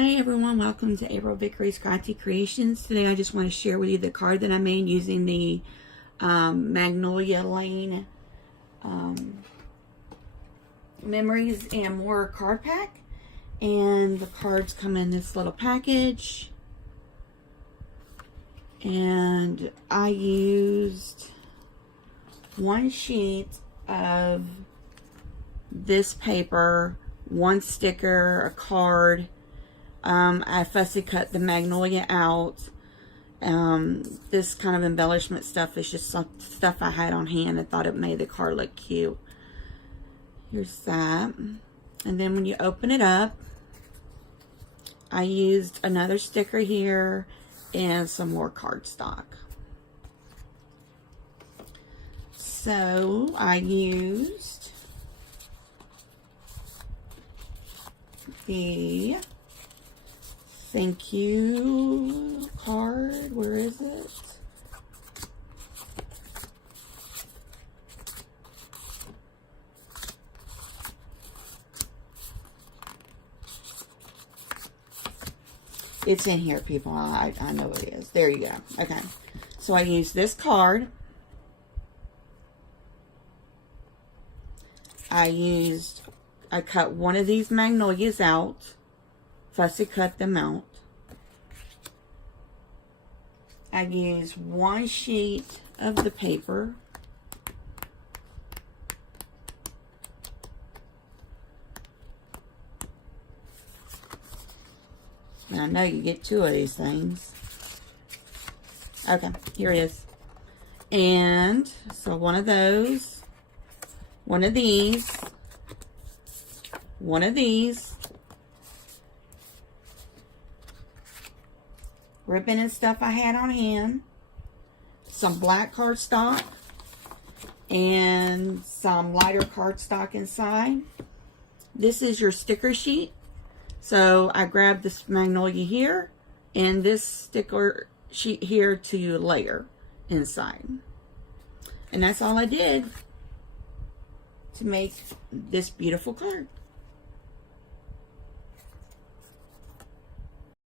Hi everyone, welcome to April Vickery Scratchy Creations. Today I just want to share with you the card that I made using the Magnolia Lane Memories and More card pack. And the cards come in this little package. And I used one sheet of this paper, one sticker, a card. I fussy cut the Magnolia out. This kind of embellishment stuff is just some stuff I had on hand and thought it made the card look cute. Here's that. And then when you open it up, I used another sticker here and some more cardstock. So I used the thank you card. Where is it? It's in here, people. I know it is. There you go. Okay. So I used this card. I cut one of these magnolias out. Fussy cut them out. I used one sheet of the paper. And I know you get two of these things. Okay, here it is. And so one of those, one of these, one of these, ribbon and stuff I had on hand, some black cardstock, and some lighter cardstock inside. This is your sticker sheet. So I grabbed this Magnolia here and this sticker sheet here to layer inside. And that's all I did to make this beautiful card.